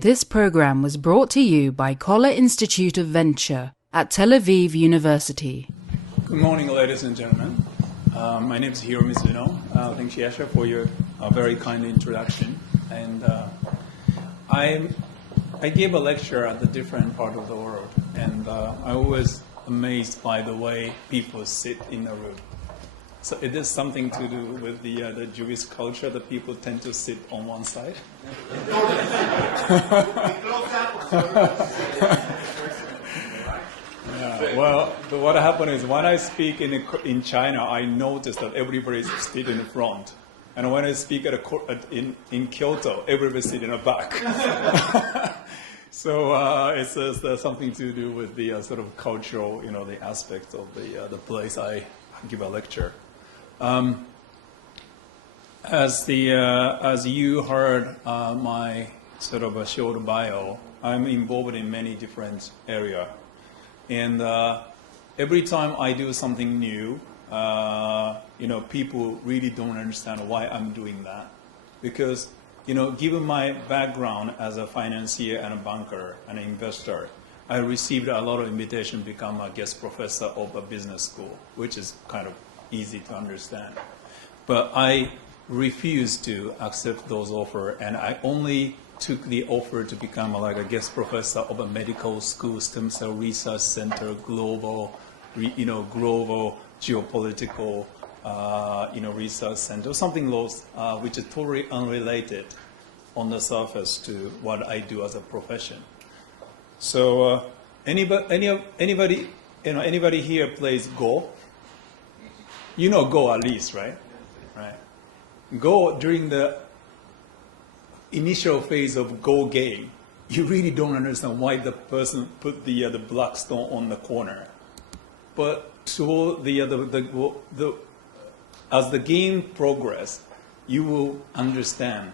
This program was brought to you by Koller Institute of Venture at Tel Aviv University. Good morning, ladies and gentlemen. My name is Hiro Mizuno. Thanks, Yasha, for your very kind introduction. And I gave a lecture at a different part of the world, and I was amazed by the way people sit in a room. So it is something to do with the Jewish culture that people tend to sit on one side. Yeah, well, what happened is when I speak in China, I notice that everybody sits in the front. And when I speak in Kyoto, everybody sits in the back. So it's something to do with the sort of cultural, the aspect of the place I give a lecture. As you heard my sort of a short bio, I'm involved in many different areas. And every time I do something new, people really don't understand why I'm doing that. Because, given my background as a financier and a banker and an investor, I received a lot of invitation to become a guest professor of a business school, which is kind of easy to understand. But I refused to accept those offers, and I only took the offer to become like a guest professor of a medical school, stem cell research center, global geopolitical, research center, something which is totally unrelated on the surface to what I do as a profession. So anybody here plays Go? You know Go at least, right? Right. Go, during the initial phase of Go game, you really don't understand why the person put the black stone on the corner. But as the game progresses, you will understand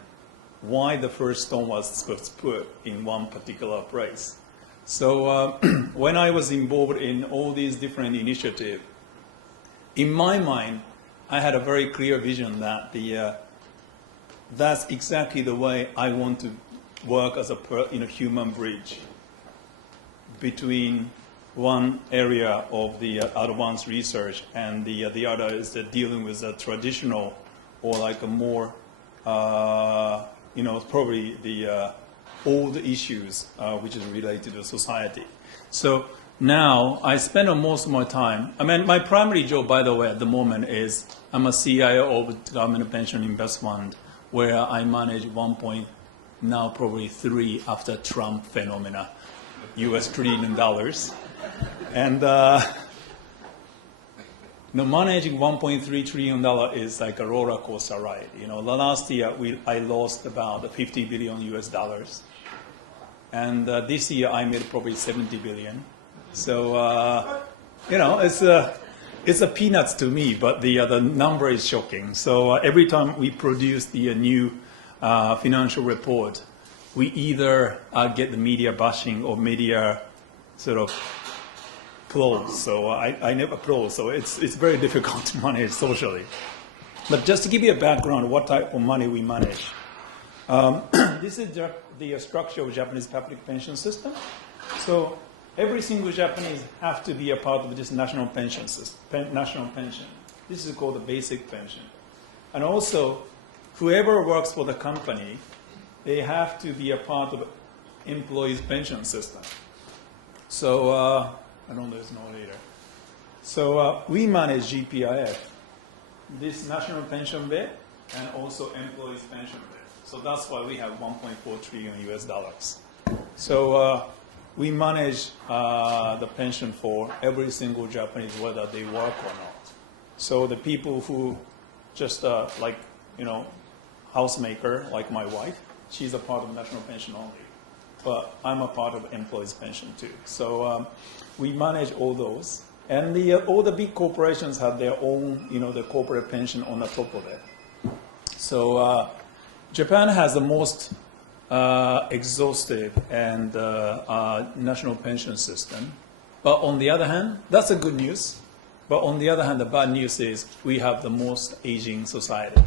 why the first stone was put in one particular place. So when I was involved in all these different initiatives, in my mind, I had a very clear vision that that's exactly the way I want to work as a human bridge between one area of the advanced research and the other is dealing with the traditional or like a more, probably the old issues which is related to society. So now I spend most of my time, my primary job, by the way, at the moment is I'm a CIO of the Government Pension Investment Fund, where I manage now probably $3 after Trump phenomena, US $1 trillion. And managing $1.3 trillion is like a roller coaster ride. Last year I lost about $50 billion US. And this year I made probably $70 billion. So, it's a peanuts to me, but the number is shocking. So every time we produce the new financial report, we either get the media bashing or media sort of applause. So I never applaud. So it's very difficult to manage socially. But just to give you a background of what type of money we manage, this is the structure of Japanese public pension system. So every single Japanese have to be a part of this national pension system, national pension. This is called the basic pension. And also, whoever works for the company, they have to be a part of employees' pension system. So, I don't know, there's no later. So we manage GPIF, this national pension bit, and also employees' pension bit. So that's why we have $1.4 trillion US. So we manage the pension for every single Japanese, whether they work or not. So the people who just housemaker, like my wife, she's a part of national pension only. But I'm a part of employees' pension too. So we manage all those. And all the big corporations have their own, the corporate pension on the top of it. So Japan has the most exhaustive and national pension system. But on the other hand, that's a good news. But on the other hand, the bad news is we have the most aging society.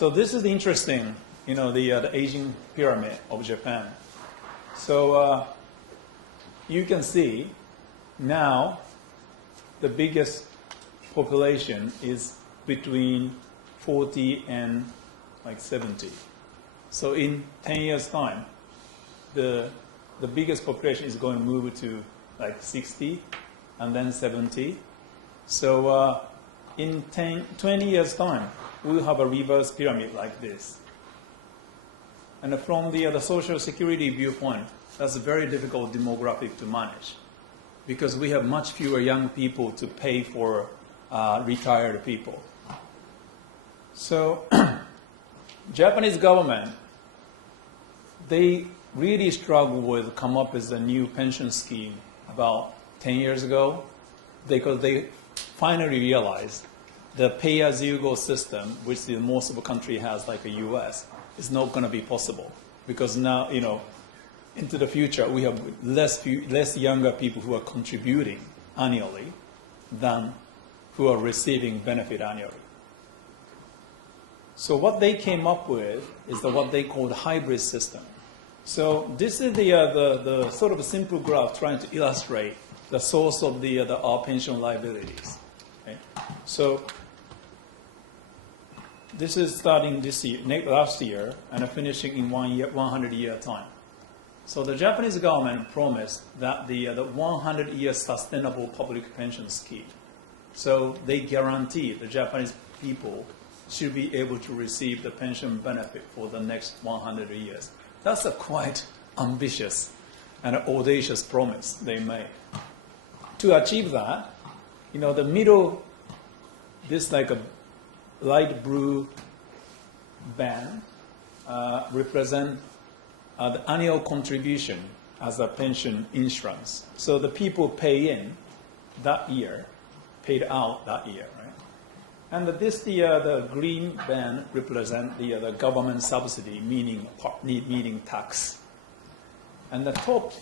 So this is interesting the aging pyramid of Japan. So you can see now the biggest population is between 40 and like 70. So in 10 years' time, the biggest population is going to move to like 60 and then 70. So in 20 years' time, we'll have a reverse pyramid like this. And from the social security viewpoint, that's a very difficult demographic to manage because we have much fewer young people to pay for retired people. So Japanese government, they really struggled with come up with a new pension scheme about 10 years ago because they finally realized the pay-as-you-go system, which the most of the country has, like the U.S., is not going to be possible because now, into the future, we have less younger people who are contributing annually than who are receiving benefit annually. So what they came up with is what they call the hybrid system. So this is the sort of a simple graph trying to illustrate the source of our pension liabilities. Okay? So this is starting this year, last year, and finishing in 100-year time. So the Japanese government promised that the 100-year sustainable public pension scheme. So they guarantee the Japanese people should be able to receive the pension benefit for the next 100 years. That's a quite ambitious and audacious promise they made. To achieve that, the middle, this like a light blue band represent the annual contribution as a pension insurance. So the people pay in that year, paid out that year, right? And the green band represent the government subsidy, meaning tax. And the top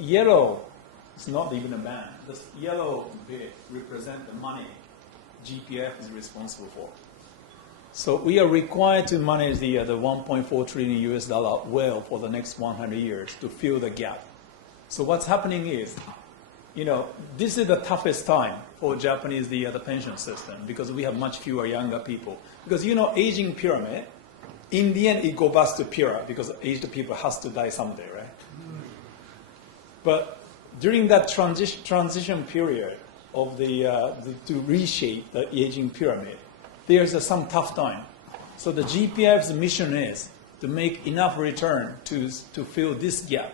yellow is not even a band. This yellow bit represent the money GPF is responsible for. So we are required to manage the 1.4 trillion US dollar well for the next 100 years to fill the gap. So what's happening is, this is the toughest time for Japanese the pension system because we have much fewer younger people. Because aging pyramid, in the end it goes back to pure because aged people has to die someday, right? But during that transition period of to reshape the aging pyramid, there's some tough time. So the GPF's mission is to make enough return to fill this gap,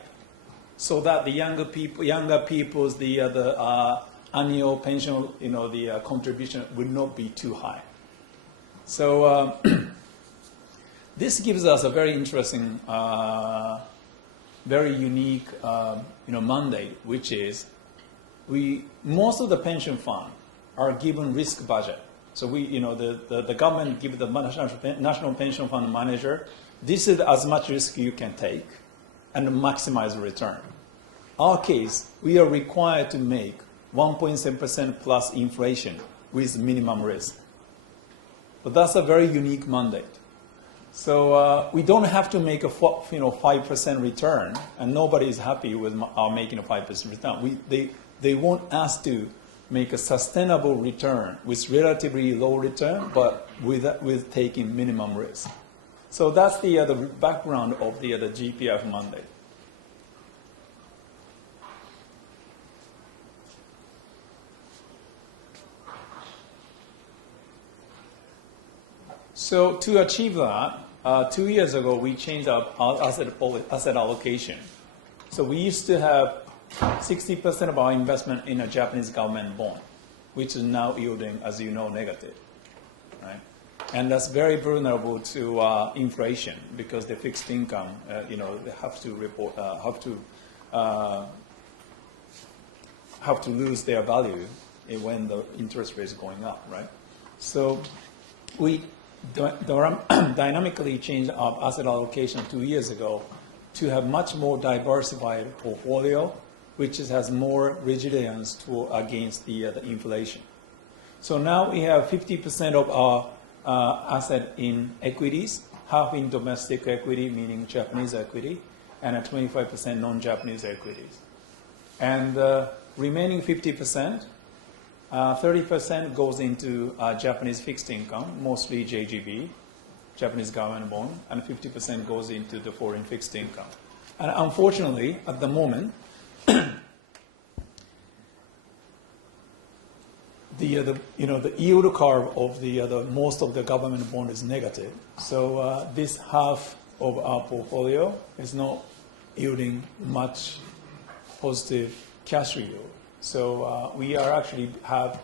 so that the younger people's annual pension, the contribution would not be too high. So this gives us a very interesting, very unique, mandate, which is most of the pension fund are given risk budget. So the government gives the national pension fund manager, this is as much risk you can take and maximize return. Our case, we are required to make 1.7% plus inflation with minimum risk. But that's a very unique mandate. So we don't have to make a 5% return, and nobody is happy with our making a 5% return. They want us to make a sustainable return with relatively low return, but with taking minimum risk. So that's the background of the GPF mandate. So to achieve that, 2 years ago, we changed our asset allocation. So we used to have 60% of our investment in a Japanese government bond, which is now yielding, as you know, negative, right? And that's very vulnerable to inflation because the fixed income, they have to report, have to lose their value when the interest rate is going up, right? So we dynamically changed our asset allocation 2 years ago to have much more diversified portfolio, which has more resilience against the inflation. So now we have 50% of our asset in equities, half in domestic equity, meaning Japanese equity, and 25% non-Japanese equities. And remaining 50%, 30% goes into Japanese fixed income, mostly JGB, Japanese government bond, and 50% goes into the foreign fixed income. And unfortunately, at the moment, the yield curve of the most of the government bond is negative. So this half of our portfolio is not yielding much positive cash yield. So we are actually have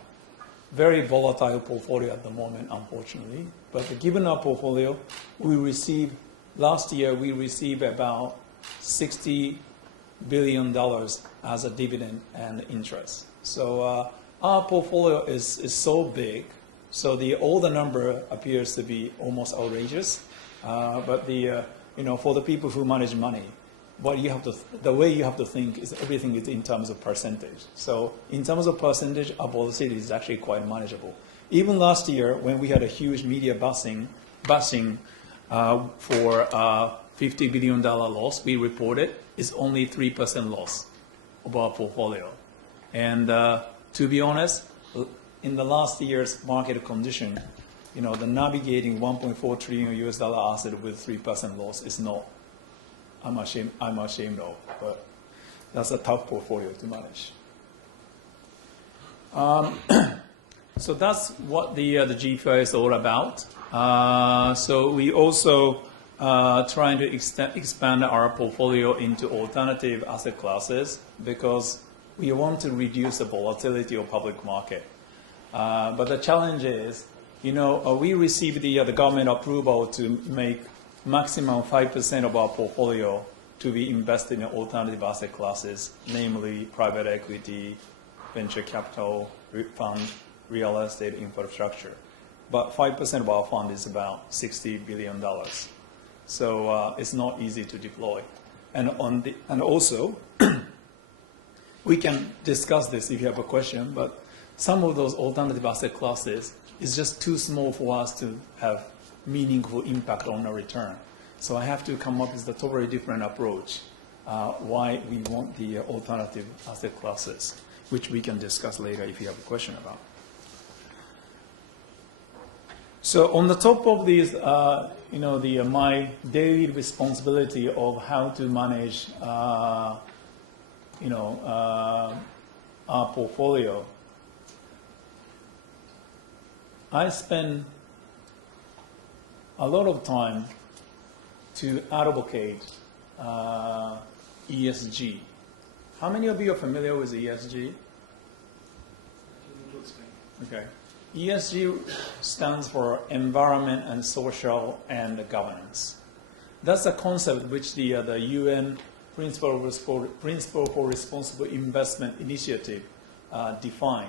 very volatile portfolio at the moment, unfortunately. But given our portfolio, last year we received about $60 billion as a dividend and interest. So our portfolio is so big, so all the number appears to be almost outrageous. But for the people who manage money, the way you have to think is everything is in terms of percentage. So in terms of percentage, our volatility is actually quite manageable. Even last year, when we had a huge media bashing for $50 billion loss, we reported is only 3% loss of our portfolio. And to be honest, in the last year's market condition, the navigating $1.4 trillion US asset with 3% loss is not. I'm ashamed of, but that's a tough portfolio to manage. So that's what the GFI is all about. So we also trying to expand our portfolio into alternative asset classes because we want to reduce the volatility of public market. But the challenge is, we received the government approval to make maximum 5% of our portfolio to be invested in alternative asset classes, namely private equity, venture capital, fund, real estate, infrastructure. But 5% of our fund is about $60 billion. So it's not easy to deploy. And also, we can discuss this if you have a question, but some of those alternative asset classes is just too small for us to have meaningful impact on the return. So I have to come up with a totally different approach why we want the alternative asset classes, which we can discuss later if you have a question about. So on the top of these, my daily responsibility of how to manage, our portfolio, I spend a lot of time to advocate ESG. How many of you are familiar with ESG? Okay. ESG stands for environment and social and governance. That's a concept which the UN Principle for Responsible Investment Initiative defined.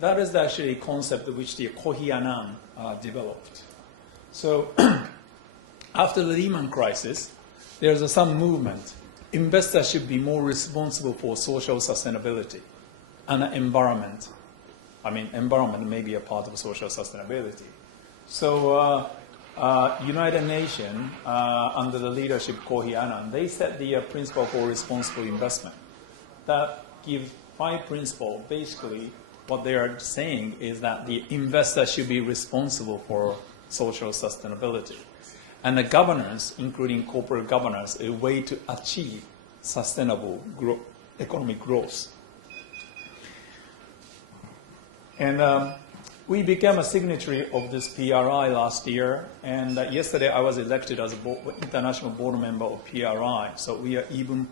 That is actually a concept which the Kohi Annan developed. So after the Lehman crisis, there's some movement. Investors should be more responsible for social sustainability and environment. I mean, environment may be a part of social sustainability. So United Nations, under the leadership of Kohi Annan, they set the principle for responsible investment. That gives 5 principles. Basically, what they are saying is that the investor should be responsible for social sustainability. And the governance, including corporate governance, is a way to achieve sustainable economic growth. And we became a signatory of this PRI last year, and yesterday I was elected as an international board member of PRI. So we are even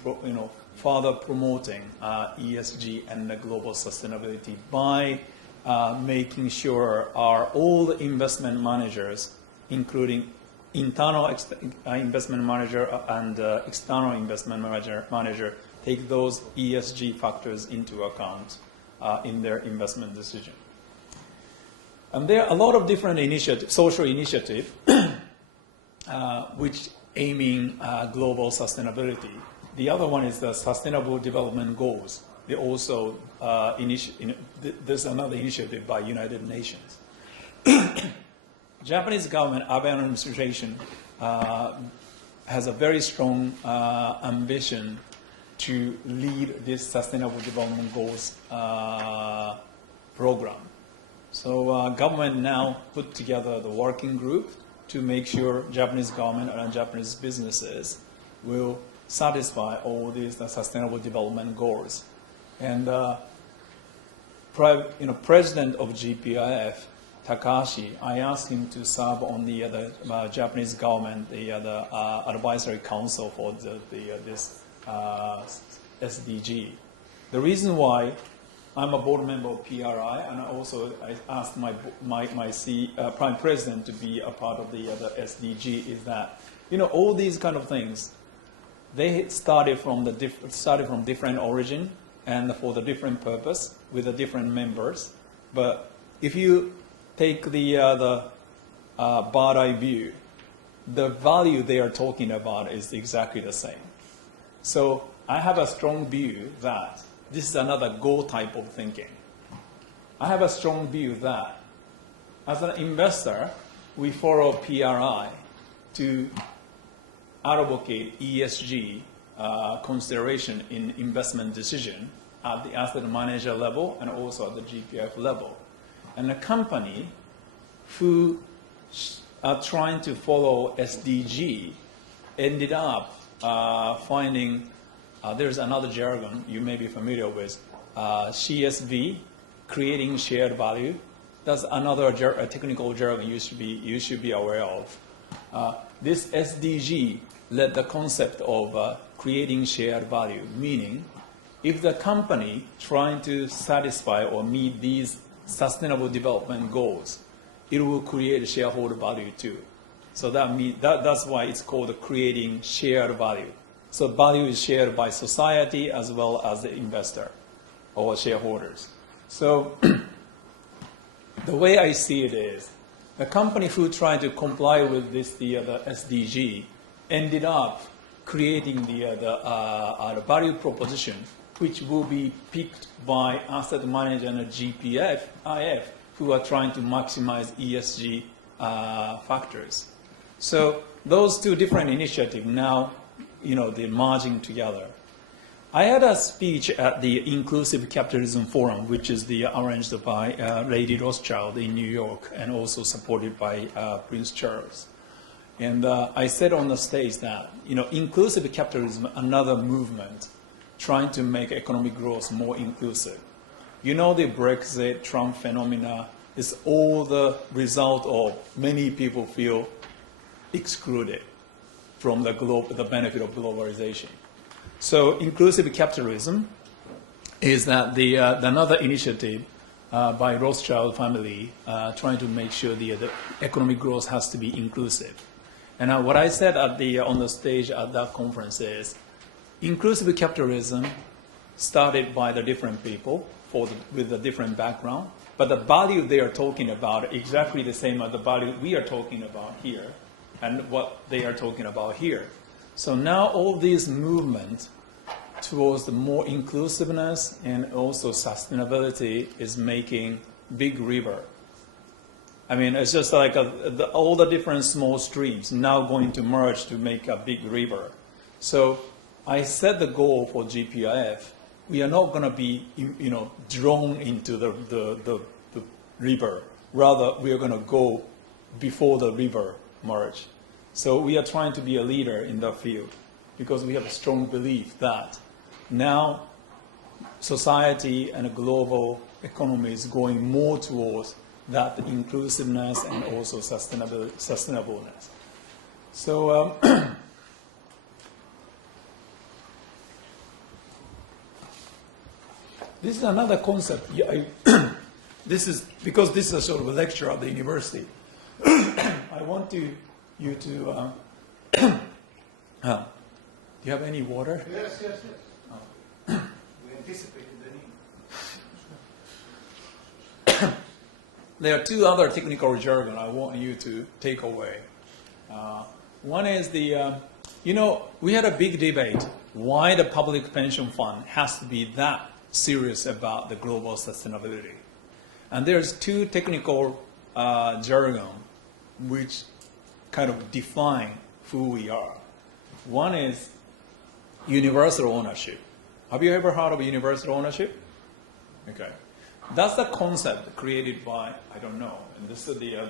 further promoting ESG and the global sustainability by making sure all the investment managers, including internal investment manager and external investment manager, take those ESG factors into account in their investment decision. And there are a lot of different social initiatives which aiming global sustainability. The other one is the Sustainable Development Goals. They also there's another initiative by United Nations. Japanese government, Abe administration, has a very strong ambition to lead this Sustainable Development Goals program. So government now put together the working group to make sure Japanese government and Japanese businesses will satisfy all these Sustainable Development Goals. And President of GPIF, Takashi, I asked him to serve on the Japanese government, the advisory council for this SDG. The reason why I'm a board member of PRI, and I asked my Prime President to be a part of the SDG, is that all these kind of things, they started from different origin and for the different purpose with the different members. But if you take the bird eye view, the value they are talking about is exactly the same. So I have a strong view that this is another goal type of thinking. I have a strong view that as an investor, we follow PRI to advocate ESG consideration in investment decision at the asset manager level and also at the GPF level. And a company who are trying to follow SDG ended up finding, there's another jargon you may be familiar with, CSV, creating shared value. That's another technical jargon you should be aware of. This SDG led the concept of creating shared value, meaning if the company trying to satisfy or meet these sustainable development goals, it will create shareholder value too. So that's why it's called creating shared value. So value is shared by society as well as the investor or shareholders. So the way I see it is, the company who tried to comply with this, the SDG, ended up creating the value proposition, which will be picked by asset manager and GPF, IF, who are trying to maximize ESG factors. So those two different initiatives now, they're merging together. I had a speech at the Inclusive Capitalism Forum, which is arranged by Lady Rothschild in New York and also supported by Prince Charles. And I said on the stage that, inclusive capitalism, another movement trying to make economic growth more inclusive. The Brexit, Trump phenomena is all the result of many people feel excluded from the benefit of globalization. So inclusive capitalism is that another initiative by Rothschild family trying to make sure the economic growth has to be inclusive. And what I said on the stage at that conference is, inclusive capitalism started by the different people with a different background, but the value they are talking about exactly the same as the value we are talking about here and what they are talking about here. So now all these movements towards the more inclusiveness and also sustainability is making big river. I mean, it's just like all the different small streams now going to merge to make a big river. So I set the goal for GPIF. We are not going to be, drawn into the river. Rather, we are going to go before the river merge. So we are trying to be a leader in that field because we have a strong belief that now society and a global economy is going more towards that inclusiveness and also sustainableness. So this is another concept. This is because this is a sort of a lecture at the university. I want you to. Do you have any water? Yes. We anticipated the need. There are two other technical jargon I want you to take away. One is we had a big debate why the public pension fund has to be that serious about the global sustainability. And there's two technical jargon which kind of define who we are. One is universal ownership. Have you ever heard of universal ownership? Okay. That's a concept created by, I don't know, and this is the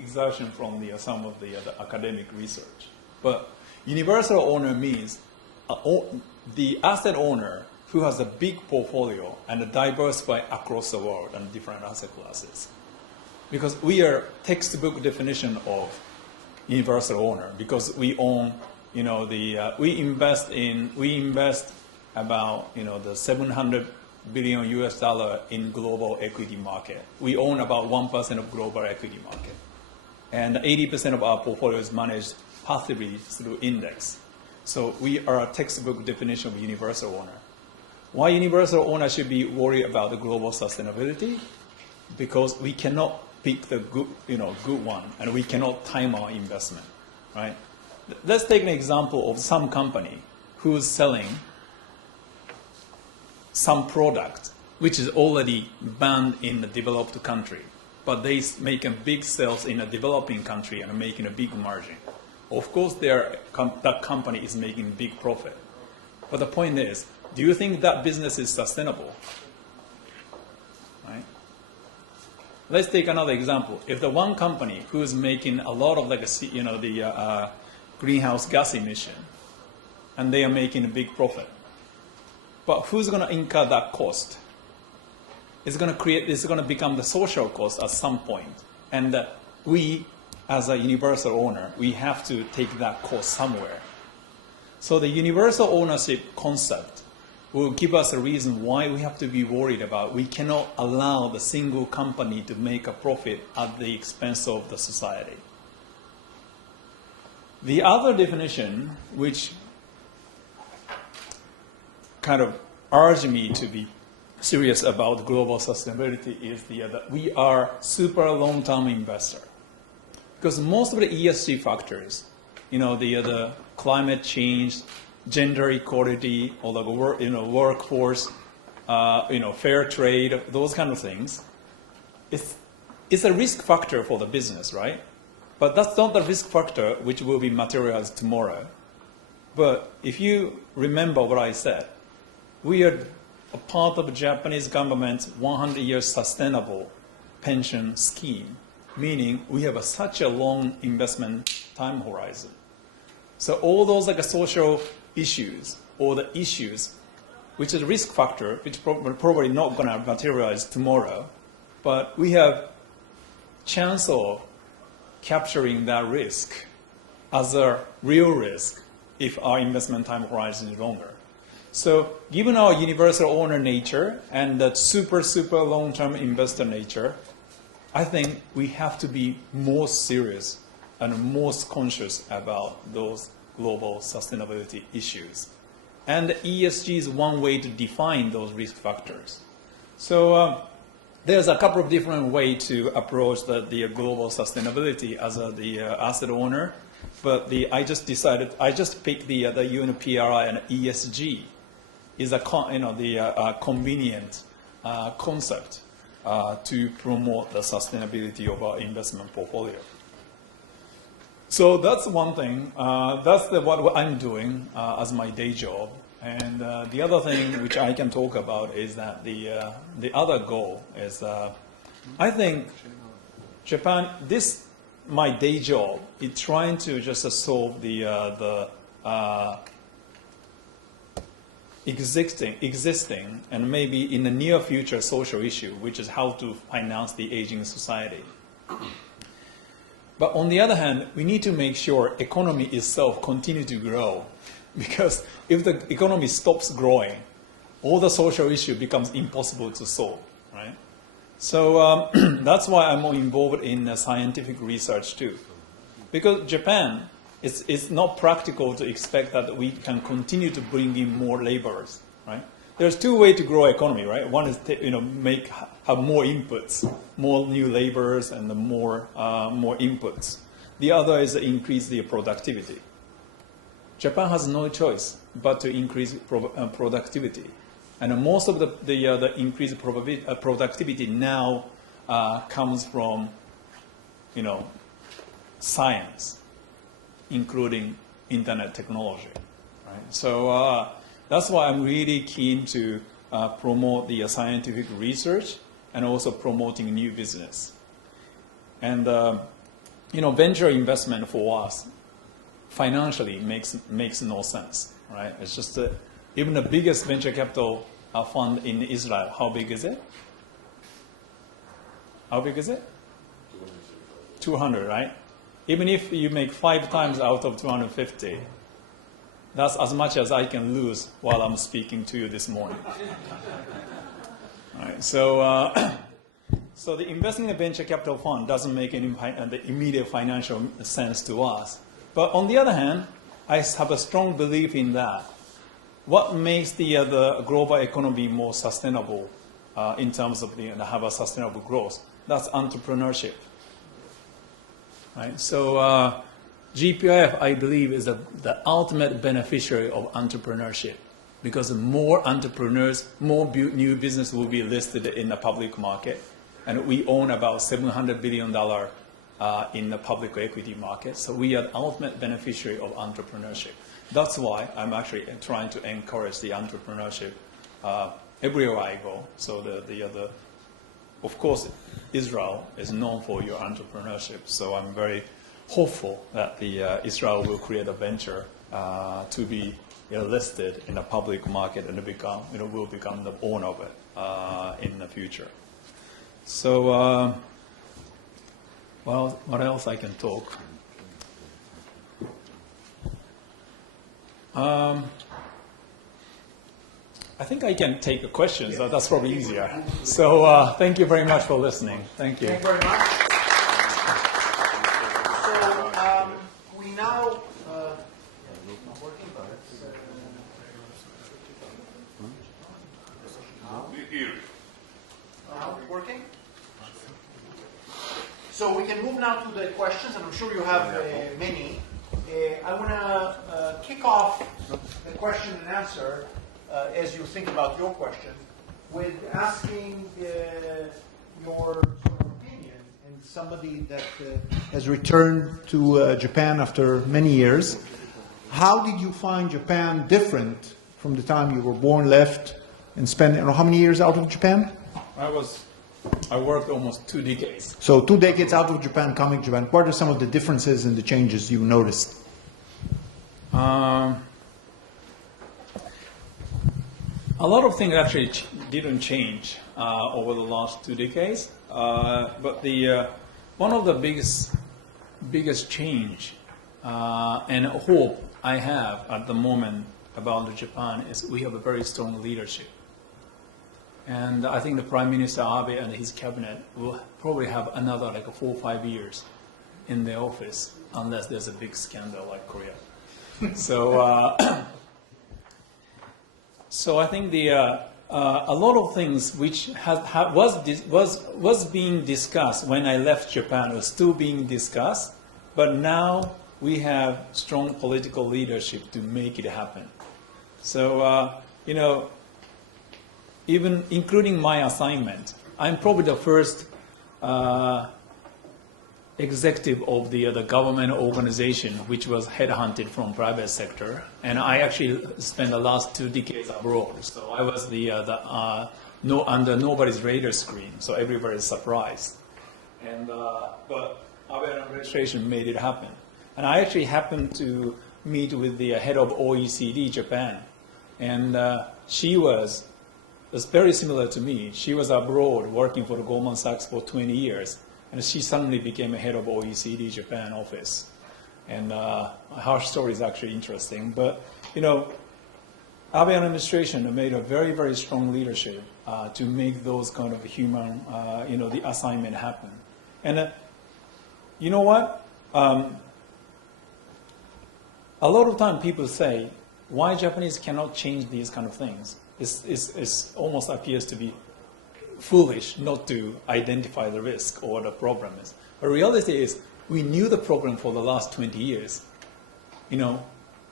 exertion from some of the academic research. But universal owner means the asset owner who has a big portfolio and diversify across the world and different asset classes. Because we are textbook definition of universal owner, because we own, we invest about, the 700 billion US dollar in global equity market. We own about 1% of global equity market. And 80% of our portfolio is managed passively through index. So we are a textbook definition of universal owner. Why universal owner should be worried about the global sustainability? Because we cannot pick the good, good one, and we cannot time our investment, right? Let's take an example of some company who's selling some product which is already banned in the developed country, but they make a big sales in a developing country and are making a big margin. Of course, that company is making big profit. But the point is, do you think that business is sustainable? Right? Let's take another example. If the one company who's making a lot of greenhouse gas emission, and they are making a big profit, but who's going to incur that cost? It's going to become the social cost at some point. And we, as a universal owner, we have to take that cost somewhere. So the universal ownership concept will give us a reason why we have to be worried about we cannot allow the single company to make a profit at the expense of the society. The other definition, which kind of urged me to be serious about global sustainability, is that we are super long-term investor. Because most of the ESG factors, the climate change, gender equality, or the workforce, fair trade, those kind of things, it's a risk factor for the business, right? But that's not the risk factor which will be materialized tomorrow. But if you remember what I said, we are a part of the Japanese government's 100-year sustainable pension scheme, meaning we have such a long investment time horizon. So all those social issues, or the issues which is a risk factor, which probably not going to materialize tomorrow, but we have chance of capturing that risk as a real risk if our investment time horizon is longer. So given our universal owner nature and that super long-term investor nature, I think we have to be more serious and most conscious about those global sustainability issues. And ESG is one way to define those risk factors. So there's a couple of different ways to approach the global sustainability as the asset owner. But I just picked the UNPRI and ESG is a convenient concept to promote the sustainability of our investment portfolio. So that's one thing. That's what I'm doing as my day job. And the other thing which I can talk about is that the other goal is, I think Japan, my day job is trying to just solve the existing and maybe in the near future social issue, which is how to finance the aging society. But on the other hand, we need to make sure economy itself continue to grow, because if the economy stops growing, all the social issue becomes impossible to solve, right? So that's why I'm more involved in scientific research too, because Japan, it's not practical to expect that we can continue to bring in more laborers, right? There's two ways to grow economy, right? One is have more inputs, more new laborers, and more inputs. The other is to increase the productivity. Japan has no choice but to increase productivity, and most of the increased productivity now comes from science, including internet technology. Right? So that's why I'm really keen to promote the scientific research and also promoting new business. And venture investment for us financially makes no sense, right? It's just even the biggest venture capital fund in Israel. How big is it? How big is it? 200, right? Even if you make 5 times out of 250, that's as much as I can lose while I'm speaking to you this morning. Right, so the investing in a venture capital fund doesn't make any immediate financial sense to us. But on the other hand, I have a strong belief in that. What makes the global economy more sustainable in terms of have a sustainable growth? That's entrepreneurship. Right? So GPIF, I believe, is the ultimate beneficiary of entrepreneurship, because more entrepreneurs, more new business will be listed in the public market, and we own about $700 billion in the public equity market. So we are the ultimate beneficiary of entrepreneurship. That's why I'm actually trying to encourage the entrepreneurship everywhere I go. So of course, Israel is known for your entrepreneurship. So I'm very hopeful that Israel will create a venture to be listed in the public market and will become the owner of it in the future. So, well, what else I can talk? I think I can take the questions. That's probably easier. So thank you very much for listening. Thank you. Thank you very much. So we now... not working, but it's... Now working? So we can move now to the questions, and I'm sure you have many. I want to kick off the question and answer as you think about your question with asking your sort of opinion, and somebody that has returned to Japan after many years. How did you find Japan different from the time you were born, left, and spent how many years out of Japan? I worked almost 2 decades. So 2 decades out of Japan, coming to Japan. What are some of the differences and the changes you noticed? A lot of things actually didn't change over the last 2 decades. But one of the biggest change and hope I have at the moment about Japan is we have a very strong leadership. And I think the Prime Minister Abe and his cabinet will probably have another 4 or 5 years in the office, unless there's a big scandal like Korea. So I think a lot of things which was being discussed when I left Japan are still being discussed, but now we have strong political leadership to make it happen. So even including my assignment, I'm probably the first executive of the government organization which was headhunted from private sector, and I actually spent the last 2 decades abroad. So I was under nobody's radar screen, so everybody's surprised. And but our administration made it happen, and I actually happened to meet with the head of OECD Japan, and she was very similar to me. She was abroad working for the Goldman Sachs for 20 years. And she suddenly became a head of OECD Japan office. And her story is actually interesting. But, Abe administration made a very, very strong leadership to make those kind of human, the assignment happen. And you know what? A lot of time people say, why Japanese cannot change these kind of things? It almost appears to be foolish not to identify the risk or the problem is. But the reality is, we knew the problem for the last 20 years.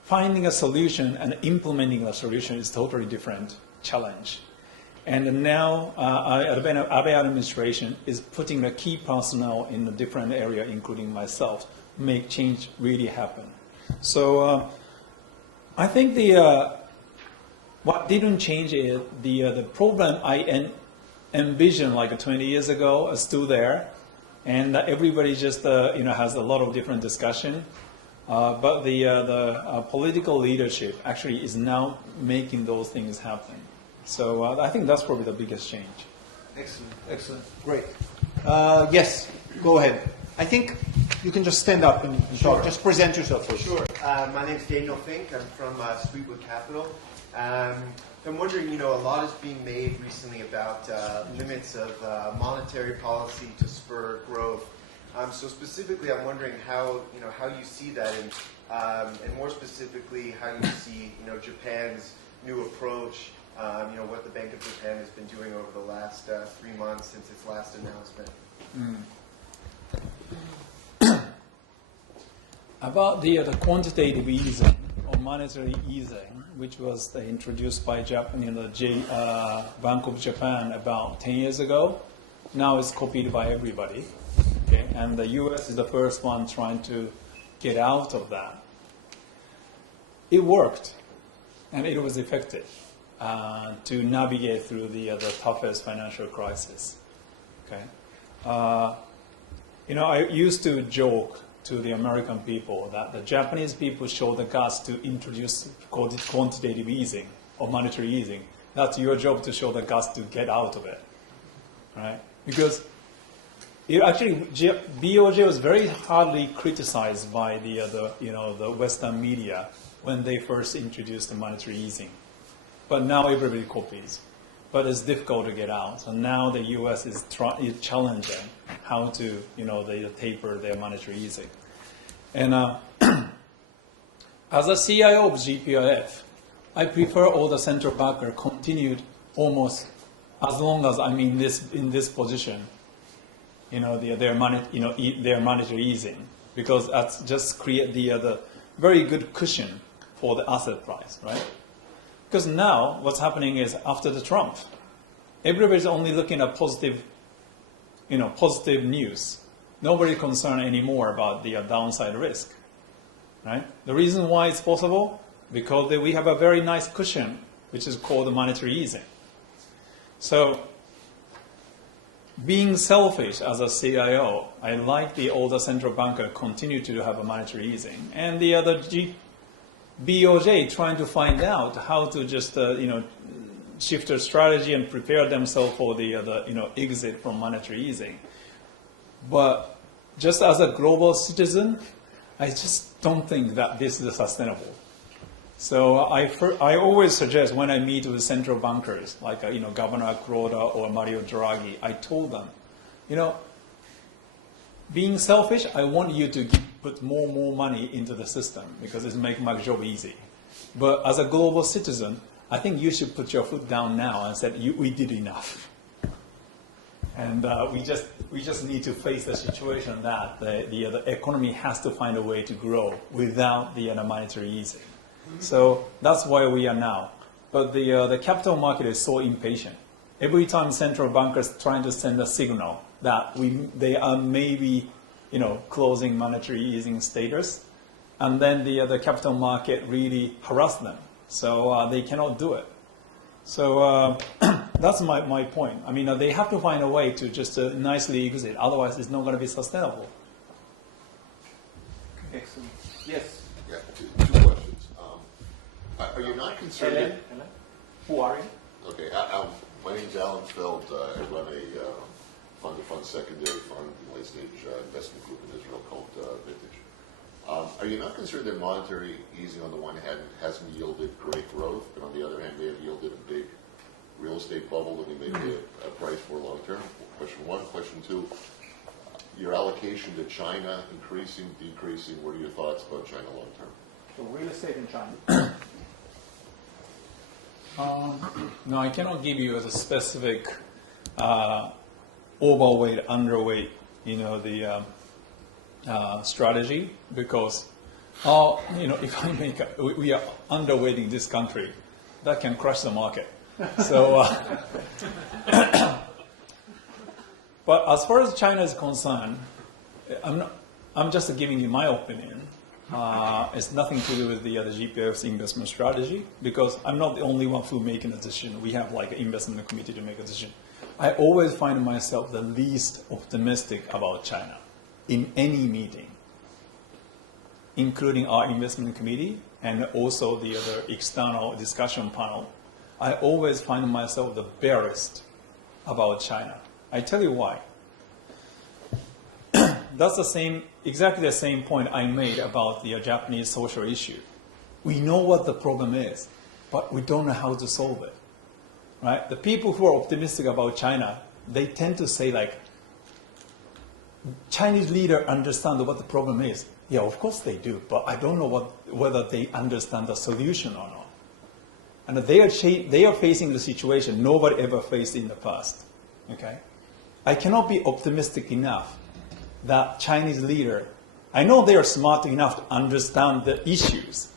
Finding a solution and implementing a solution is a totally different challenge. And now, Abe administration is putting the key personnel in a different area, including myself, make change really happen. So I think what didn't change is the problem I envisioned like 20 years ago is still there, and everybody just has a lot of different discussion. But the political leadership actually is now making those things happen. So I think that's probably the biggest change. Excellent, excellent, great. Yes, go ahead. I think you can just stand up and talk. Just present yourself first. Sure. My name's Daniel Fink. I'm from Sweetwood Capital. I'm wondering, a lot is being made recently about limits of monetary policy to spur growth. So specifically, I'm wondering how you see that, and more specifically, how you see Japan's new approach. What the Bank of Japan has been doing over the last 3 months since its last announcement. About the quantitative easing or monetary easing, which was introduced by Bank of Japan about 10 years ago, now it's copied by everybody. Okay? And the U.S. is the first one trying to get out of that. It worked, and it was effective. To navigate through the toughest financial crisis. Okay, I used to joke to the American people that the Japanese people show the guts to introduce quantitative easing or monetary easing. That's your job to show the guts to get out of it, right? Because BOJ was very hardly criticized by the Western media when they first introduced the monetary easing. But now everybody copies. But it's difficult to get out. So now the U.S. is challenging how to, they taper their monetary easing. And as a CIO of GPIF, I prefer all the central bankers continued almost as long as I'm in this position. Their monetary easing, because that's just create the very good cushion for the asset price, right? Because now what's happening is after the Trump, everybody's only looking at positive news. Nobody concerned anymore about the downside risk, right? The reason why it's possible, because we have a very nice cushion, which is called the monetary easing. So being selfish as a CIO, I like the older central banker continue to have a monetary easing. And the other BOJ trying to find out how to just shift their strategy and prepare themselves for the exit from monetary easing. But just as a global citizen, I just don't think that this is sustainable. So I always suggest when I meet with central bankers like Governor Kuroda or Mario Draghi, I told them, being selfish, I want you to put more money into the system because it's making my job easy. But as a global citizen, I think you should put your foot down now and say, we did enough. And we just need to face the situation that the economy has to find a way to grow without the monetary easing. So that's where we are now. But the capital market is so impatient. Every time central bankers trying to send a signal that they are maybe closing monetary easing status, and then the capital market really harass them. So they cannot do it. So that's my point. I mean, they have to find a way to just nicely exit. Otherwise, it's not going to be sustainable. Excellent. Yes. Yeah, two questions. Are you not concerned? Ellen? Who are you? Okay, my name's Alan Feld. I run a fund-to-fund secondary fund, late-stage investment group in Israel called Vintage. Are you not concerned that monetary easing on the one hand hasn't yielded great growth, but on the other hand may have yielded a big real estate bubble that we may pay a price for long term? Question one. Question two, your allocation to China increasing, decreasing, what are your thoughts about China long term? So real estate in China. No, I cannot give you a specific overweight, underweight, the strategy, because if we are underweighting this country, that can crush the market. So, but as far as China is concerned, I'm just giving you my opinion. It's nothing to do with the GPF's investment strategy, because I'm not the only one who making a decision. We have like an investment committee to make a decision. I always find myself the least optimistic about China in any meeting, including our investment committee and also the other external discussion panel. I always find myself the bearist about China. I tell you why. That's exactly the same point I made about the Japanese social issue. We know what the problem is, but we don't know how to solve it. Right? The people who are optimistic about China, they tend to say like, Chinese leaders understand what the problem is. Yeah, of course they do, but I don't know whether they understand the solution or not. And they are facing the situation nobody ever faced in the past. Okay, I cannot be optimistic enough that Chinese leader, I know they are smart enough to understand the issues,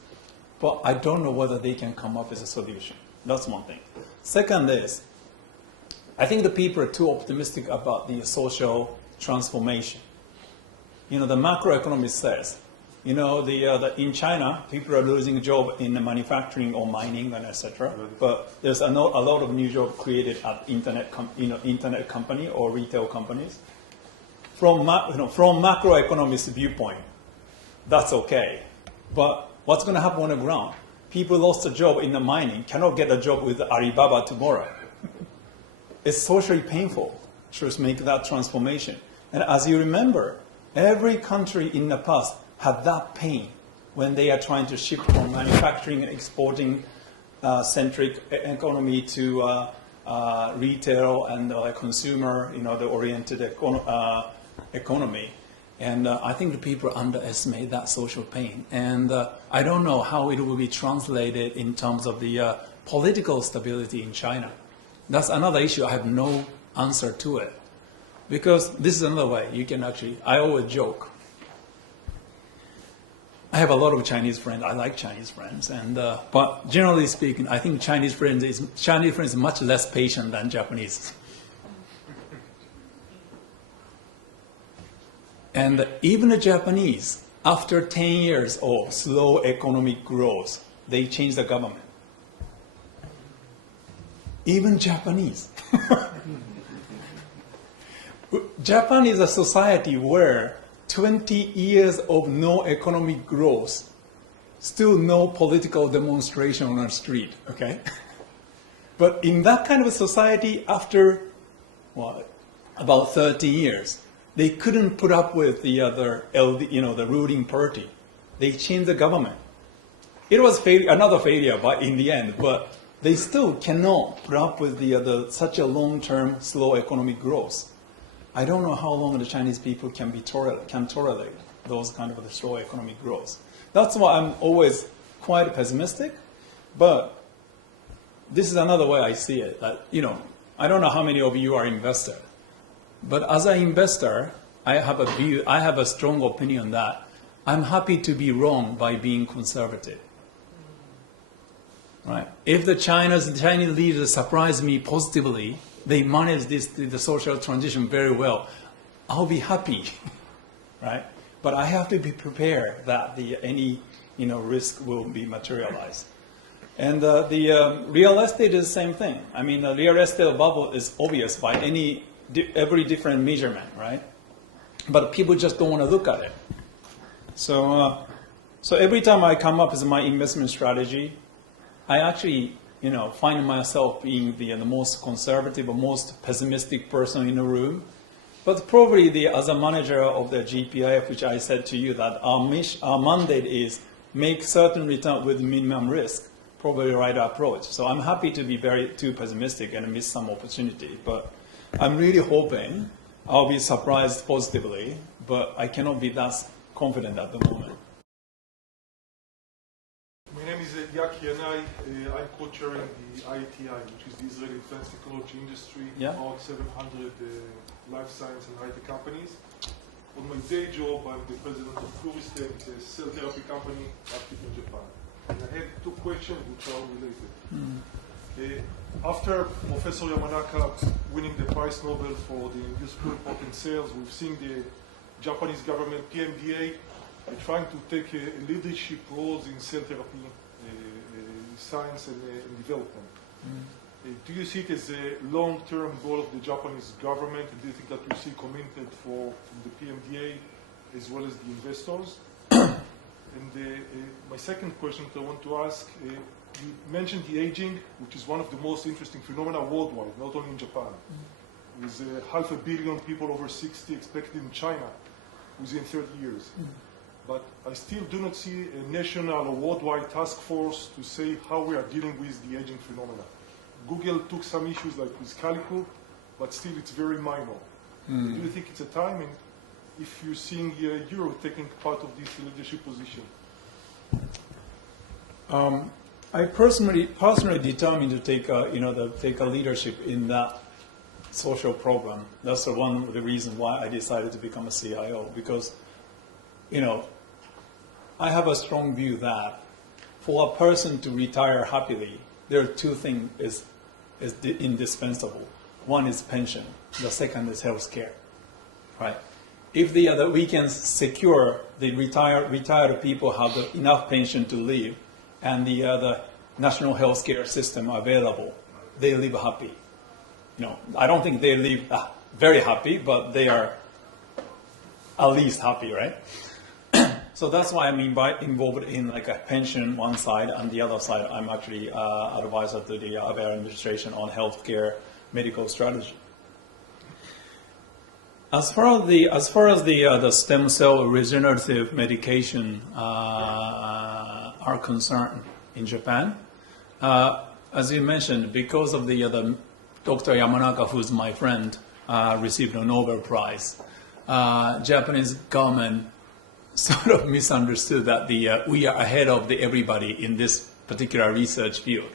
but I don't know whether they can come up with a solution. That's one thing. Second is, I think the people are too optimistic about the social transformation. You know, the macroeconomist says, you know, in China, people are losing jobs in the manufacturing or mining and etc. But there's a lot of new jobs created at internet company or retail companies. From macroeconomist viewpoint, that's okay. But what's going to happen on the ground? People lost a job in the mining, cannot get a job with Alibaba tomorrow. It's socially painful to make that transformation. And as you remember, every country in the past had that pain when they are trying to shift from manufacturing and exporting centric economy to retail and consumer, the oriented economy. And I think the people underestimate that social pain. And I don't know how it will be translated in terms of the political stability in China. That's another issue. I have no answer to it. Because this is another way you can actually, I always joke. I have a lot of Chinese friends. I like Chinese friends. And but generally speaking, I think Chinese friends is much less patient than Japanese. And even the Japanese, after 10 years of slow economic growth, they changed the government. Even Japanese. Japan is a society where 20 years of no economic growth, still no political demonstration on the street, okay? But in that kind of a society, after about 30 years, they couldn't put up with the other, the ruling party. They changed the government. It was another failure, but in the end, but they still cannot put up with such a long-term slow economic growth. I don't know how long the Chinese people can tolerate those kind of slow economic growth. That's why I'm always quite pessimistic, but this is another way I see it. That, I don't know how many of you are investors. But as an investor, I have a strong opinion that I'm happy to be wrong by being conservative. Right? If the Chinese leaders surprise me positively, they manage the social transition very well, I'll be happy, right? But I have to be prepared that any risk will be materialized. And the real estate is the same thing. I mean, the real estate bubble is obvious by every different measurement, right? But people just don't want to look at it. So every time I come up with my investment strategy, I actually, find myself being the most conservative or most pessimistic person in the room. But probably as a manager of the GPIF, which I said to you that our mandate is make certain return with minimum risk, probably the right approach. So I'm happy to be too pessimistic and miss some opportunity. But I'm really hoping I'll be surprised positively, but I cannot be that confident at the moment. My name is Yaki Yanai. I'm co-chairing the ITI, which is the Israeli Defense Technology Industry, about 700 life science and IT companies. On my day job, I'm the president of Fluristem, it's a cell therapy company active in Japan. And I have two questions which are related. After Professor Yamanaka winning the Prize Nobel for the industrial potent sales, we've seen the Japanese government, PMDA, trying to take leadership roles in cell therapy, science and development. Do you see it as a long-term goal of the Japanese government? And do you think that you see commitment from the PMDA as well as the investors? And my second question that I want to ask, you mentioned the aging, which is one of the most interesting phenomena worldwide, not only in Japan. With 500 million people over 60 expected in China within 30 years. But I still do not see a national or worldwide task force to say how we are dealing with the aging phenomena. Google took some issues like with Calico, but still it's very minor. Do you think it's a time, and if you're seeing Hiro taking part of this leadership position? I personally determined to take a leadership in that social program. That's one of the reasons why I decided to become a CIO, because, I have a strong view that for a person to retire happily, there are two things is indispensable. One is pension. The second is health care, right? If we can secure the retired people have enough pension to live, and the national health care system available, they live happy. I don't think they live very happy, but they are at least happy, right? So that's why I'm involved in like a pension one side, and the other side I'm actually advisor to the administration on healthcare medical strategy. As far as the stem cell regenerative medication are concerned in Japan, as you mentioned, because of the Dr. Yamanaka, who's my friend, received a Nobel Prize, Japanese government sort of misunderstood that we are ahead of everybody in this particular research field,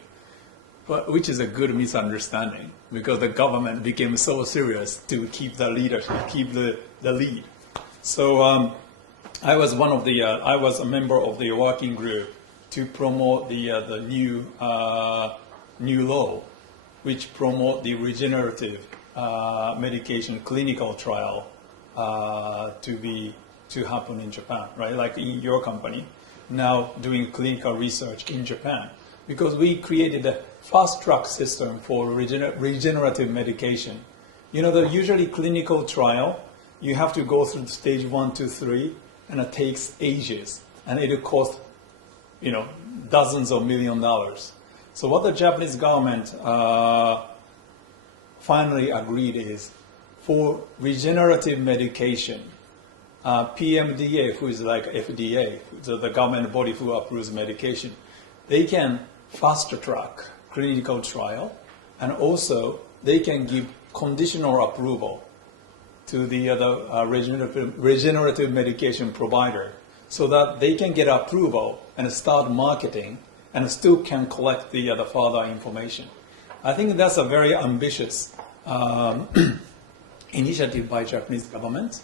which is a good misunderstanding, because the government became so serious to keep the leadership, keep the lead. So I was I was a member of the working group to promote the new law, which promote the regenerative medication clinical trial to happen in Japan, right? Like in your company, now doing clinical research in Japan, because we created a fast-track system for regenerative medication. The usually clinical trial, you have to go through stage 1 to 3, and it takes ages, and it costs, dozens of $millions. So what the Japanese government finally agreed is, for regenerative medication, PMDA, who is like FDA, the government body who approves medication, they can fast-track clinical trial, and also they can give conditional approval to the regenerative medication provider, so that they can get approval and start marketing and still can collect the further information. I think that's a very ambitious initiative by Japanese government.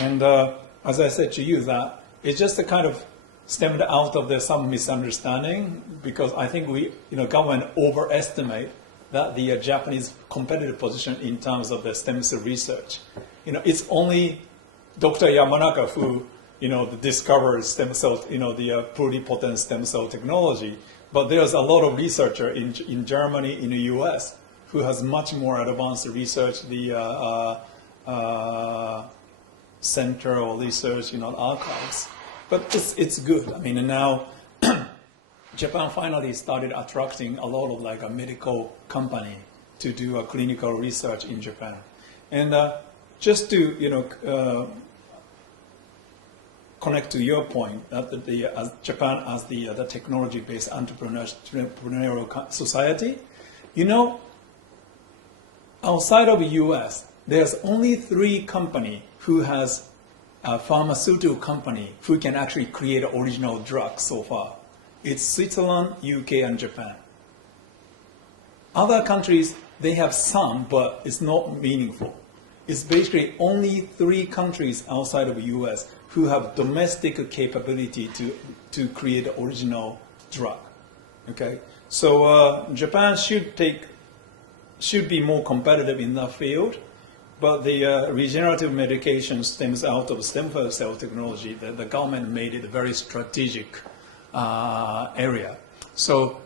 And as I said to you, that it's just a kind of stemmed out of some misunderstanding, because I think government overestimate that the Japanese competitive position in terms of the stem cell research. It's only Dr. Yamanaka who discovered stem cell, the pluripotent stem cell technology, but there's a lot of researcher in Germany, in the US, who has much more advanced research, the center or research, archives. But it's good. And now Japan finally started attracting a lot of like a medical company to do a clinical research in Japan. And just to, connect to your point that as Japan as the technology-based entrepreneurial society, outside of the U.S., there's only 3 companies who has a pharmaceutical company who can actually create original drugs so far. It's Switzerland, UK, and Japan. Other countries, they have some, but it's not meaningful. It's basically only 3 countries outside of the U.S. who have domestic capability to create original drug. Okay, So Japan should be more competitive in that field, but the regenerative medication stems out of stem cell technology. The government made it a very strategic area. So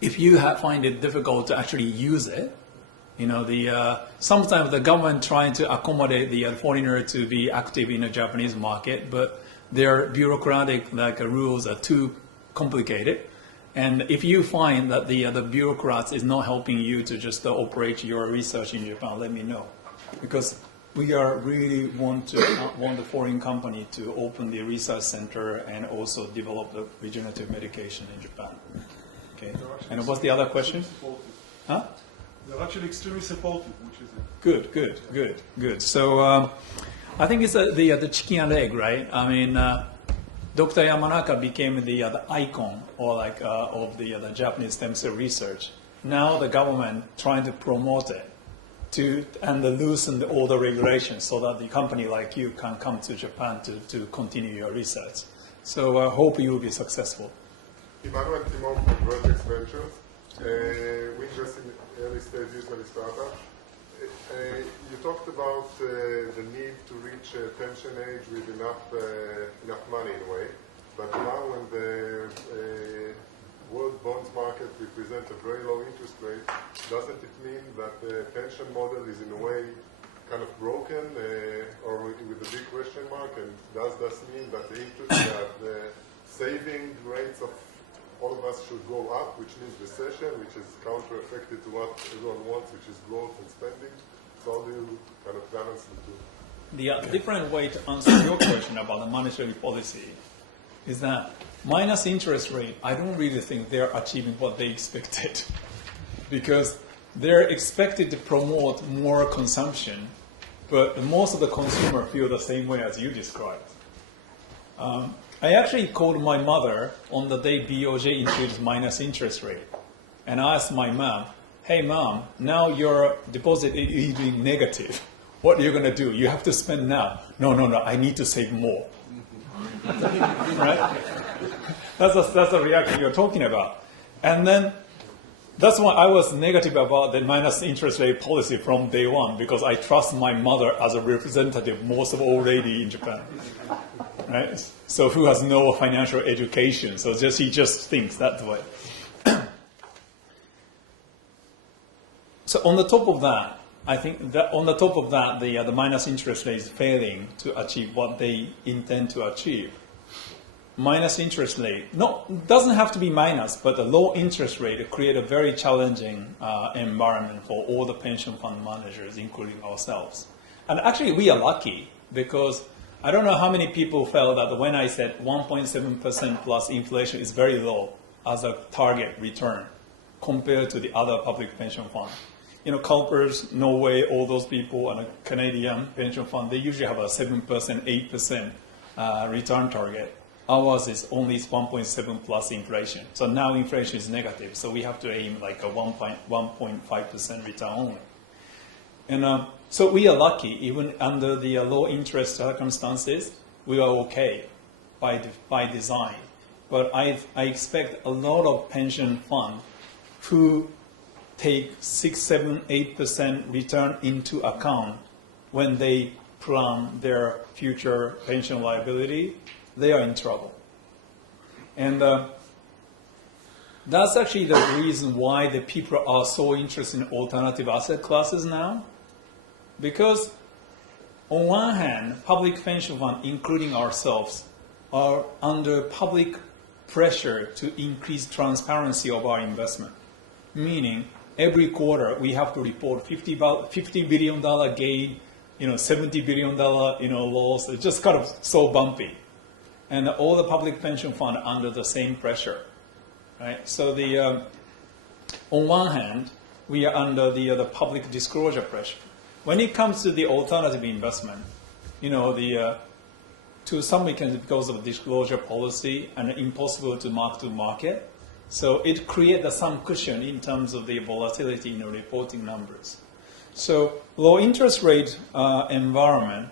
if you find it difficult to actually use it, sometimes the government trying to accommodate the foreigner to be active in the Japanese market, but their bureaucratic rules are too complicated. And if you find that the bureaucrats is not helping you to just operate your research in Japan, let me know, because we really want the foreign company to open the research center and also develop the regenerative medication in Japan. Okay. And what's the other question? Huh? They're actually extremely supportive, which is Good. So I think it's the chicken and egg, right? I mean, Dr. Yamanaka became the icon of the Japanese stem cell research. Now the government trying to promote it and loosen all the regulations so that the company like you can come to Japan to continue your research. So I hope you will be successful. Emmanuel Timon from Vertex Ventures. We invest in early stage usually startups. You talked about the need to reach pension age with enough money in a way, but now when the world bonds market represents a very low interest rate, doesn't it mean that the pension model is in a way kind of broken or with a big question mark? And does this mean that the saving rates of all of us should go up, which means recession, which is counter-effective to what everyone wants, which is growth and spending? So how do you kind of balance the two? The different way to answer your question about the monetary policy is that minus interest rate, I don't really think they're achieving what they expected because they're expected to promote more consumption, but most of the consumer feel the same way as you described. I actually called my mother on the day BOJ introduced minus interest rate, and I asked my mom, "Hey mom, now your deposit is negative. What are you going to do? You have to spend now." No, I need to save more. Right? That's the reaction you're talking about. And then that's why I was negative about the minus interest rate policy from day one, because I trust my mother as a representative, most of old lady in Japan. Right? So who has no financial education, so he just thinks that way. So on the top of that, I think that the minus interest rate is failing to achieve what they intend to achieve. Minus interest rate doesn't have to be minus, but the low interest rate create a very challenging environment for all the pension fund managers, including ourselves. And actually, we are lucky because I don't know how many people felt that when I said 1.7% plus inflation is very low as a target return compared to the other public pension funds. CalPERS, Norway, all those people, and a Canadian pension fund, they usually have a 7%, 8% return target. Ours is only 1.7 plus inflation. So now inflation is negative, so we have to aim like a 1.5% return only. And so we are lucky, even under the low interest circumstances, we are okay by design. But I expect a lot of pension funds who take 6, 7, 8% return into account when they plan their future pension liability, they are in trouble. And that's actually the reason why the people are so interested in alternative asset classes now. Because on one hand, public pension funds, including ourselves, are under public pressure to increase transparency of our investment. Meaning, every quarter we have to report $50 billion gain, $70 billion loss. It's just kind of so bumpy. And all the public pension funds are under the same pressure. Right? So on one hand, we are under the public disclosure pressure. When it comes to the alternative investment, to some extent because of disclosure policy and impossible to mark to market, so it creates some cushion in terms of the volatility in the reporting numbers. So low interest rate environment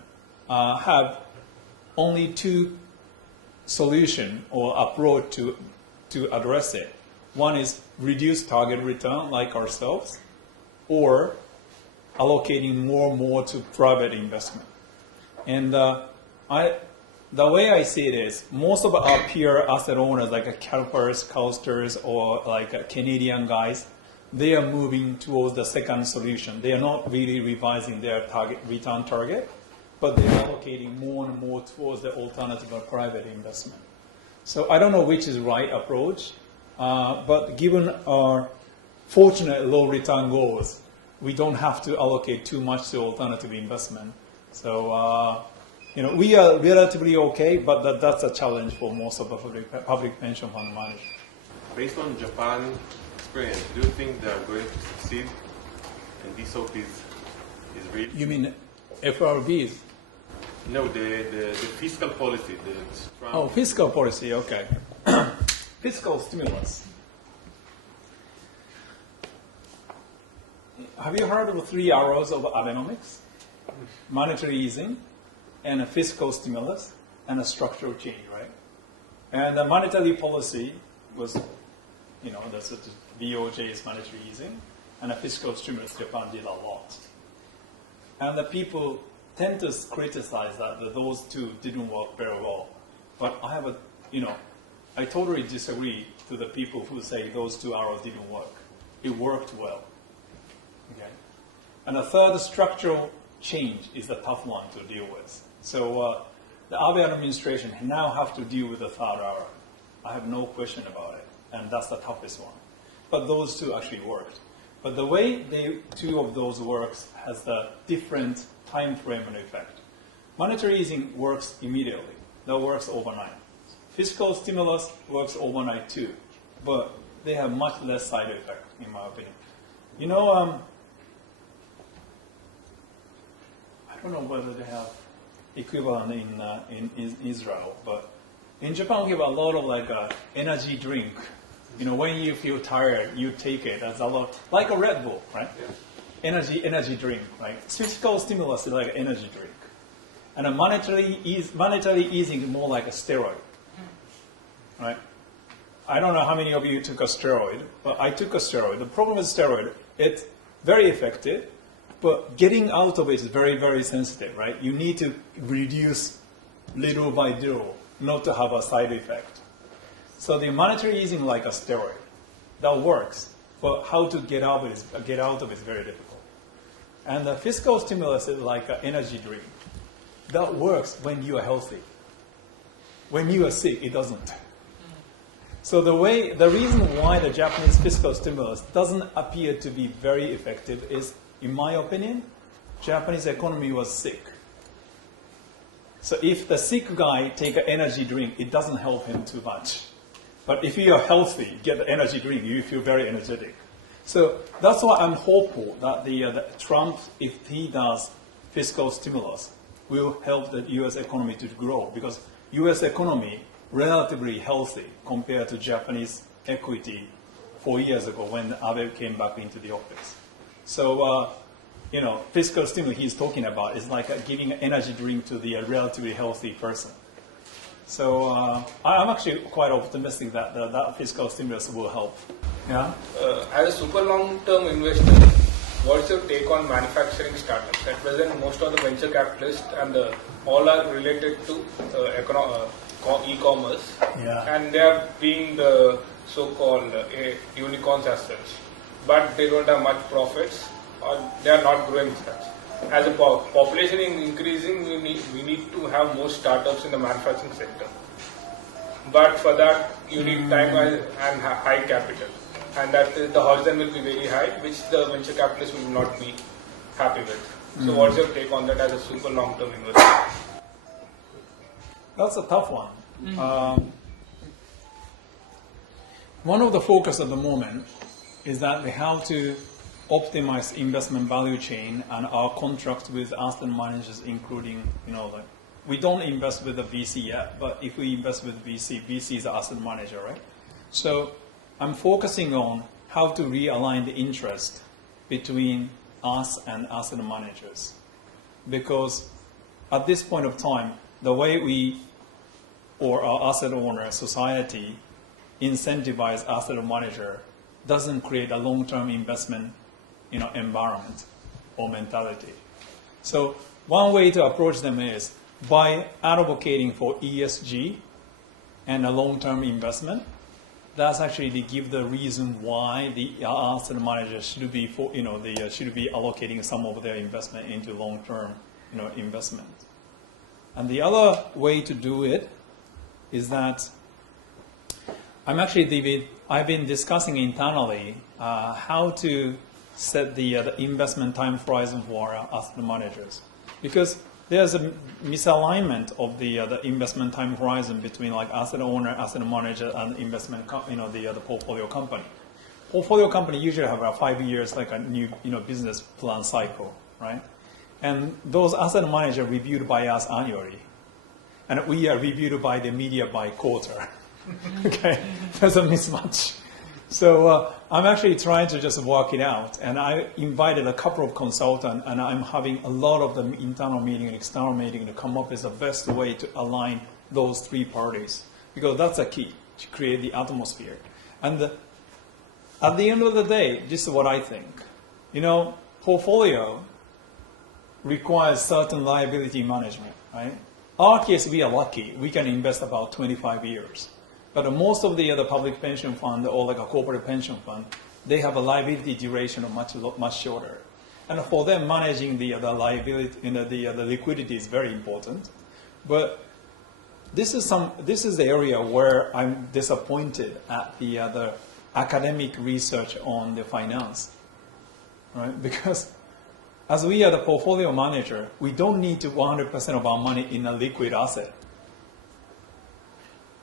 have only two solutions or approach to address it. One is reduce target return like ourselves, or allocating more and more to private investment. And the way I see it is, most of our peer asset owners, like CalPERS, CalSTRS, or like Canadian guys, they are moving towards the second solution. They are not really revising their return target, but they're allocating more and more towards the alternative or private investment. So I don't know which is right approach, but given our fortunate low return goals, we don't have to allocate too much to alternative investment. So, we are relatively okay, but that's a challenge for most of the public pension fund managers. Based on Japan experience, do you think they're going to succeed and this hope is real? You mean FRBs? No, the fiscal policy. Oh, fiscal policy, okay. Fiscal stimulus. Have you heard of the 3 arrows of Abenomics? Monetary easing, and a fiscal stimulus, and a structural change, right? And the monetary policy was, that's the BOJ's monetary easing, and a fiscal stimulus. Japan did a lot. And the people tend to criticize that those two didn't work very well. But I have I totally disagree to the people who say those 2 arrows didn't work. It worked well. Okay? And the third structural change is the tough one to deal with. So the Abe administration now have to deal with the third arrow. I have no question about it. And that's the toughest one. But those 2 actually worked. But the way 2 of those works has the different time frame and effect. Monetary easing works immediately. That works overnight. Fiscal stimulus works overnight too. But they have much less side effect, in my opinion. I don't know whether they have equivalent in Israel, but in Japan we have a lot of energy drink. When you feel tired, you take it. That's a lot, like a Red Bull, right? Yeah. Energy drink, right? Fiscal stimulus is like an energy drink, and a monetary easing is more like a steroid, right? I don't know how many of you took a steroid, but I took a steroid. The problem with steroid, it's very effective, but getting out of it is very, very sensitive, right? You need to reduce little by little, not to have a side effect. So the monetary easing like a steroid, that works, but how to get out of it is very difficult. And the fiscal stimulus is like an energy drink. That works when you are healthy. When you are sick, it doesn't. So the reason why the Japanese fiscal stimulus doesn't appear to be very effective is, in my opinion, Japanese economy was sick. So if the sick guy take an energy drink, it doesn't help him too much. But if you are healthy, get the energy drink, you feel very energetic. So that's why I'm hopeful that the Trump, if he does fiscal stimulus, will help the U.S. economy to grow, because U.S. economy relatively healthy compared to Japanese equity 4 years ago when Abe came back into the office. So, fiscal stimulus he's talking about is like giving an energy drink to the relatively healthy person. So I'm actually quite optimistic that that fiscal stimulus will help. Yeah. As a super long-term investor, what's your take on manufacturing startups? At present, most of the venture capitalists and all are related to e-commerce, and they are being the so-called unicorns as such. But they don't have much profits, or they are not growing such. As the population is increasing, we need to have more startups in the manufacturing sector. But for that, you need time and high capital. And that the horizon will be very high, which the venture capitalists will not be happy with. So what's your take on that as a super long-term investor? That's a tough one. One of the focus at the moment is that we have to optimize investment value chain and our contracts with asset managers, including, we don't invest with the VC yet, but if we invest with VC is the asset manager, right? So I'm focusing on how to realign the interest between us and asset managers. Because at this point of time, the way we, or our asset owner society, incentivize asset manager doesn't create a long-term investment, environment or mentality. So one way to approach them is by advocating for ESG and a long-term investment. That's actually to give the reason why the asset manager should be should be allocating some of their investment into long-term, investment. And the other way to do it is that I've been discussing internally how to set the investment time horizon for asset managers, because there's a misalignment of the investment time horizon between like asset owner, asset manager, and investment, the portfolio company. Portfolio company usually have a 5 years like a new, business plan cycle, right? And those asset managers reviewed by us annually, and we are reviewed by the media by quarter. Okay, there's a mismatch. So I'm actually trying to just work it out, and I invited a couple of consultants, and I'm having a lot of the internal meeting and external meeting to come up with the best way to align those three parties, because that's a key to create the atmosphere. And at the end of the day, this is what I think. Portfolio requires certain liability management, right? Our case, we are lucky. We can invest about 25 years. But most of the other public pension fund or like a corporate pension fund, they have a liability duration of much shorter. And for them, managing the liability, the liquidity is very important. But this is the area where I'm disappointed at the academic research on the finance, right? Because as we are the portfolio manager, we don't need to 100% of our money in a liquid asset.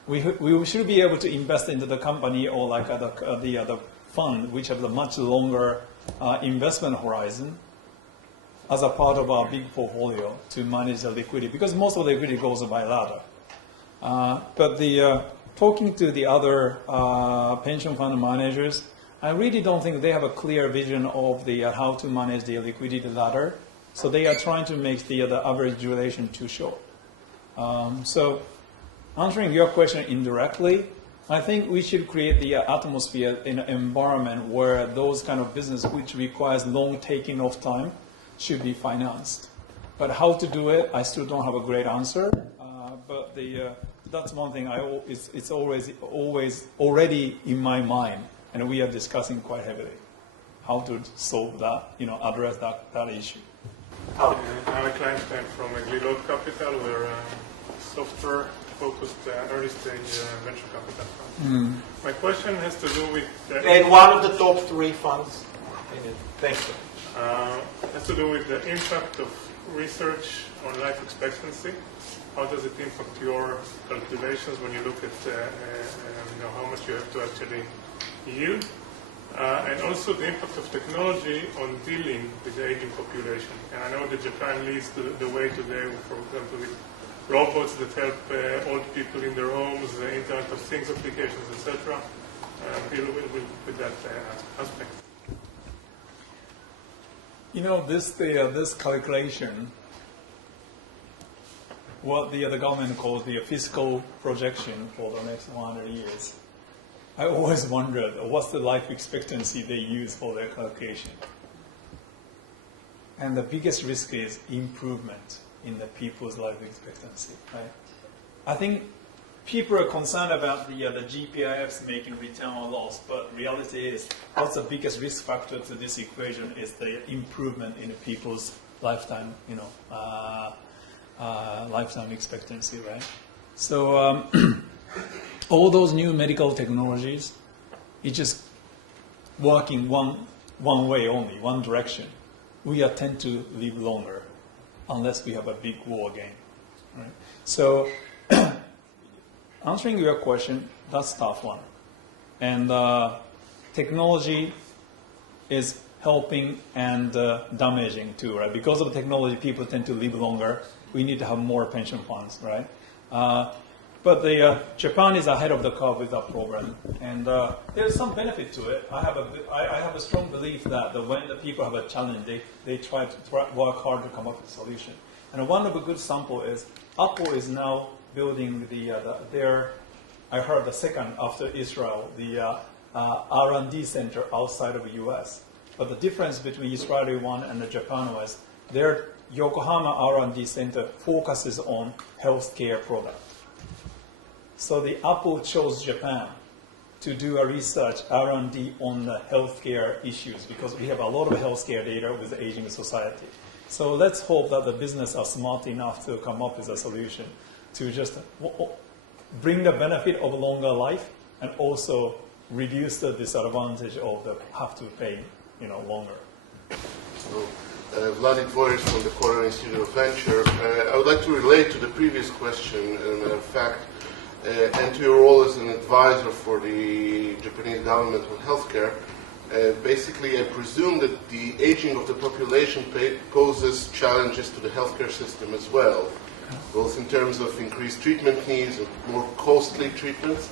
We should be able to invest into the company or like the fund, which have a much longer investment horizon as a part of our big portfolio to manage the liquidity, because most of the liquidity goes by ladder. But talking to the other pension fund managers, I really don't think they have a clear vision of how to manage the liquidity ladder. So they are trying to make the average duration too short. So answering your question indirectly, I think we should create the atmosphere in an environment where those kind of business which requires long taking of time should be financed. But how to do it, I still don't have a great answer. But that's one thing it's always already in my mind, and we are discussing quite heavily how to solve that, address that issue. I'm a client from Glilot Capital. We're software-focused early-stage venture capital fund. My question has to do with... and one of the top 3 funds in it. Thank you. Has to do with the impact of research on life expectancy. How does it impact your calculations when you look at how much you have to actually yield? And also the impact of technology on dealing with the aging population. And I know that Japan leads the way today, for example, with robots that help old people in their homes, Internet of Things applications, etc. Deal with that aspect. This calculation, what the government calls the fiscal projection for the next 100 years, I always wondered what's the life expectancy they use for their calculation. And the biggest risk is improvement in the people's life expectancy, right? I think people are concerned about the GPIFs making return on loss, but reality is what's the biggest risk factor to this equation is the improvement in the people's lifetime, lifetime expectancy, right? So all those new medical technologies, it's just working one way only, one direction. We tend to live longer unless we have a big war again, right? So answering your question, that's a tough one. And technology is helping and damaging too, right? Because of technology, people tend to live longer. We need to have more pension funds, right? But Japan is ahead of the curve with that program, and there's some benefit to it. I have a strong belief that when the people have a challenge, they try to work hard to come up with a solution. And one of a good sample is Apple is now building their I heard the second after Israel, the R&D center outside of the U.S. But the difference between Israeli one and the Japan was their Yokohama R&D center focuses on healthcare product. So the Apple chose Japan to do a research R&D on the healthcare issues because we have a lot of healthcare data with the aging society. So let's hope that the business are smart enough to come up with a solution to just bring the benefit of longer life and also reduce the disadvantage of the have to pay, longer. So, Vladimir Voris from the Korea Institute of Venture. I would like to relate to the previous question, as a matter of fact, and to your role as an advisor for the Japanese government on healthcare. Basically, I presume that the aging of the population poses challenges to the healthcare system as well, both in terms of increased treatment needs, and more costly treatments,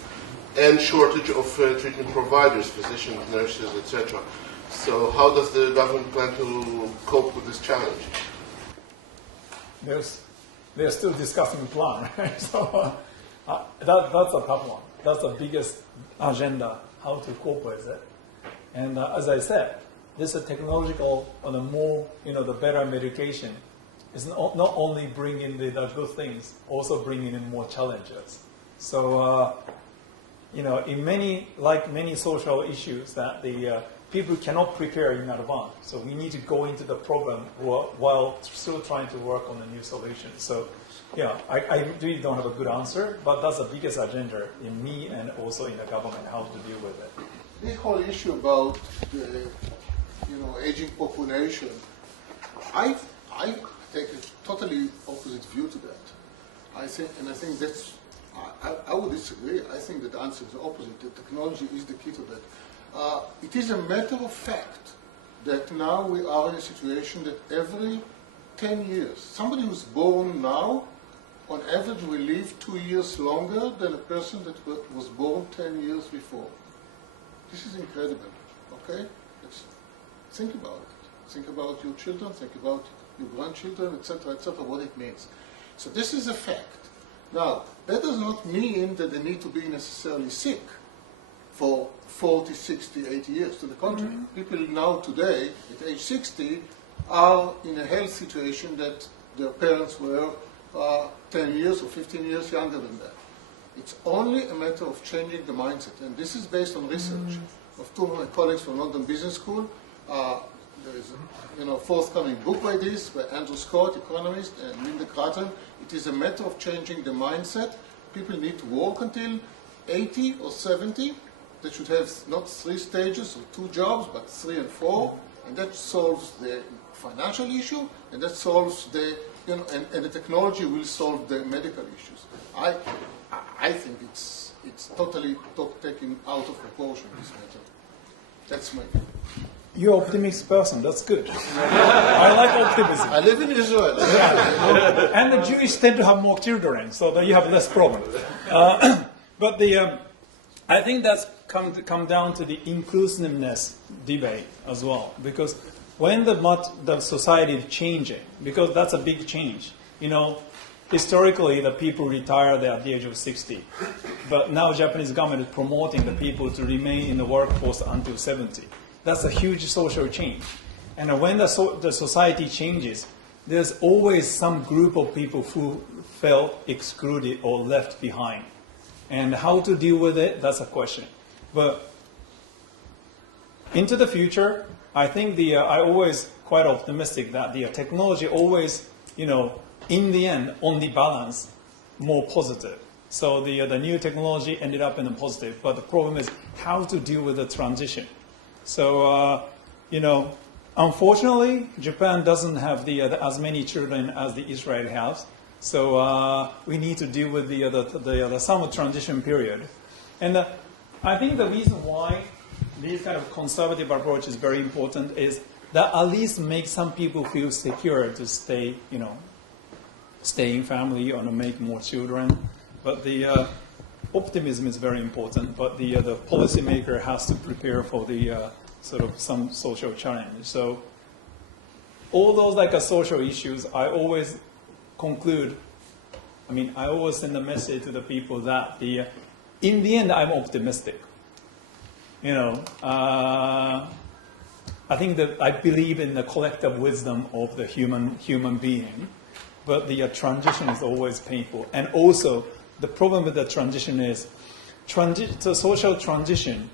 and shortage of treatment providers, physicians, nurses, etc. So how does the government plan to cope with this challenge? They're still discussing the plan, right? So that's a tough one. That's the biggest agenda, how to cope with it. And as I said, this is technological on a more, the better medication is not only bringing the good things, also bringing in more challenges. So, in many social issues that the people cannot prepare in advance. So we need to go into the program while still trying to work on a new solution. So, I really don't have a good answer, but that's the biggest agenda in me and also in the government, how to deal with it. This whole issue about the, aging population, I take a totally opposite view to that. I think that's, I would disagree. I think that the answer is the opposite. The technology is the key to that. It is a matter of fact that now we are in a situation that every 10 years, somebody who's born now, on average, will live 2 years longer than a person that was born 10 years before. This is incredible, okay? Think about it. Think about your children, think about your grandchildren, etc., what it means. So this is a fact. Now, that does not mean that they need to be necessarily sick for 40, 60, 80 years. To the contrary, people now today, at age 60, are in a health situation that their parents were 10 years or 15 years younger than that. It's only a matter of changing the mindset, and this is based on research of two of my colleagues from London Business School. There is a forthcoming book by this, by Andrew Scott, economist, and Linda Cratton. It is a matter of changing the mindset. People need to work until 80 or 70. They should have not 3 stages or 2 jobs, but 3 and 4, and that solves the financial issue, and that solves the, and the technology will solve the medical issues. I think it's totally taken out of proportion, this matter. That's my view. You're an optimistic person. That's good. I like optimism. I live in Israel. Yeah. And the Jewish tend to have more children, so that you have less problem. But I think that's come down to the inclusiveness debate as well, because when the society is changing, because that's a big change. Historically, the people retire at the age of 60, but now Japanese government is promoting the people to remain in the workforce until 70. That's a huge social change. And when the society changes, there's always some group of people who felt excluded or left behind. And how to deal with it, that's a question. But into the future, I think I always quite optimistic that the technology always, in the end, on the balance, more positive. So the new technology ended up in a positive, but the problem is how to deal with the transition. So, unfortunately, Japan doesn't have as many children as the Israel has. So we need to deal with the summer transition period. And I think the reason why this kind of conservative approach is very important is that at least make some people feel secure to stay in family or to make more children. But the optimism is very important, but the policymaker has to prepare for the sort of some social challenge. So all those social issues, I always conclude, I always send a message to the people that in the end, I'm optimistic. You know, I think that I believe in the collective wisdom of the human being, but the transition is always painful. And also, the problem with the transition is the social transition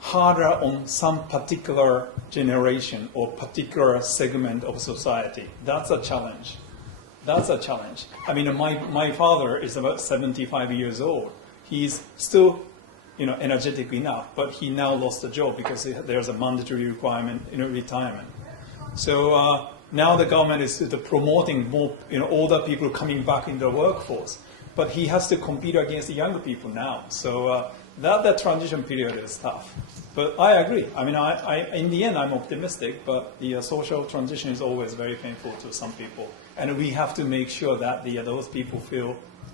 harder on some particular generation or particular segment of society. That's a challenge. That's a challenge. I mean, my father is about 75 years old. He's still, you know, energetic enough, but he now lost a job because there's a mandatory requirement in retirement. So now the government is promoting more, you know, older people coming back in the workforce, but he has to compete against the younger people now. So that transition period is tough. But I agree. I mean, in the end, I'm optimistic, but the social transition is always very painful to some people, and we have to make sure that those people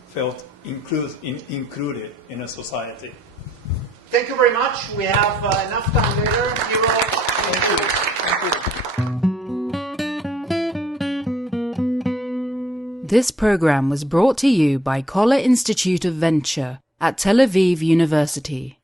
felt included in a society. Thank you very much. We have enough time later. Hiro, thank you. This program was brought to you by Koller Institute of Venture at Tel Aviv University.